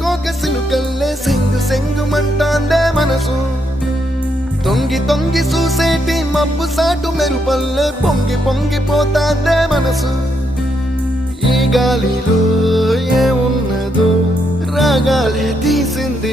కోక సిలుకల్లే సెంగు సెంగు మంటాందే మనసు తొంగి తొంగి చూసేటి మబ్బు సాటు మెరుపల్లే పొంగి పొంగిపోతాందే మనసు ఈ గాలిలో ఏమున్నదో రాగాలే తీసింది